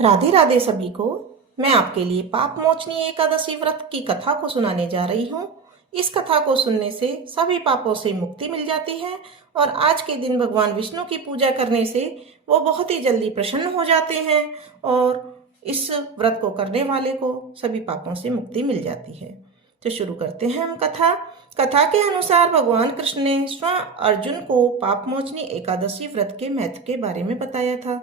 राधे राधे सभी को। मैं आपके लिए पाप मोचनी एकादशी व्रत की कथा को सुनाने जा रही हूँ। इस कथा को सुनने से सभी पापों से मुक्ति मिल जाती है और आज के दिन भगवान विष्णु की पूजा करने से वो बहुत ही जल्दी प्रसन्न हो जाते हैं और इस व्रत को करने वाले को सभी पापों से मुक्ति मिल जाती है। तो शुरू करते हैं हम कथा। कथा के अनुसार भगवान कृष्ण ने स्वयं अर्जुन को पाप मोचनी एकादशी व्रत के महत्व के बारे में बताया था।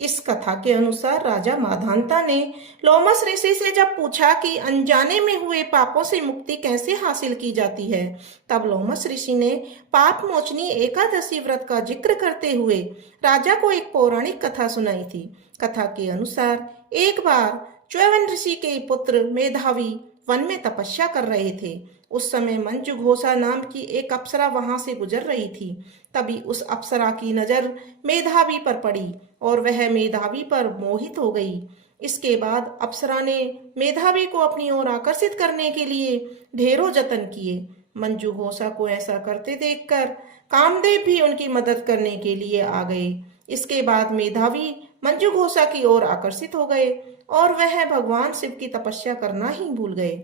इस कथा के अनुसार राजा माधांता ने लोमस ऋषि से जब पूछा कि अनजाने में हुए पापों से मुक्ति कैसे हासिल की जाती है, तब लोमस ऋषि ने पाप मोचनी एकादशी व्रत का जिक्र करते हुए राजा को एक पौराणिक कथा सुनाई थी। कथा के अनुसार एक बार च्यवन ऋषि के पुत्र मेधावी वन में तपस्या कर रहे थे। उस समय मंजू घोषा नाम की एक अप्सरा वहां से गुजर रही थी। तभी उस अप्सरा की नजर मेधावी पर पड़ी और वह मेधावी पर मोहित हो गई। इसके बाद अप्सरा ने मेधावी को अपनी ओर आकर्षित करने के लिए ढेरों जतन किए। मंजू घोषा को ऐसा करते देखकर कामदेव भी उनकी मदद करने के लिए आ गए। इसके बाद मेधावी मंजू घोषा की ओर आकर्षित हो गए और वह भगवान शिव की तपस्या करना ही भूल गए।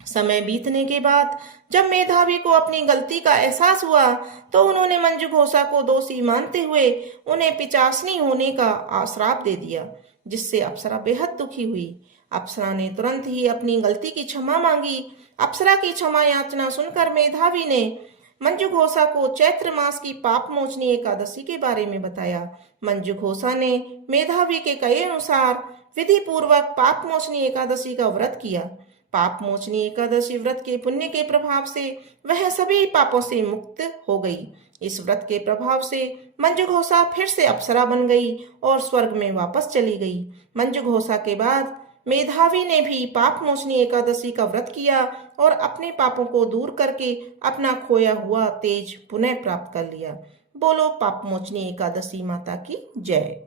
समय बीतने के बाद जब मेधावी को अपनी गलती का एहसास हुआ तो उन्होंने मंजू घोषा को दोषी मानते हुए उन्हें पिचासनी होने का श्राप दे दिया, जिससे अप्सरा बेहद दुखी हुई। अप्सरा ने तुरंत ही अपनी गलती की क्षमा मांगी। अप्सरा की क्षमा याचना सुनकर मेधावी ने मंजू घोषा को चैत्र मास की पाप मोचनी एकादशी के बारे में बताया। मंजू घोषा ने मेधावी के कहे अनुसार विधि पूर्वक पाप मोचनी एकादशी का व्रत किया। पाप मोचनी एकादशी व्रत के पुण्य के प्रभाव से वह सभी पापों से मुक्त हो गई। इस व्रत के प्रभाव से मंजू घोषा फिर से अप्सरा बन गई और स्वर्ग में वापस चली गई। मंजू घोषा के बाद मेधावी ने भी पाप मोचनी एकादशी का व्रत किया और अपने पापों को दूर करके अपना खोया हुआ तेज पुनः प्राप्त कर लिया। बोलो पाप मोचनी एकादशी माता की जय।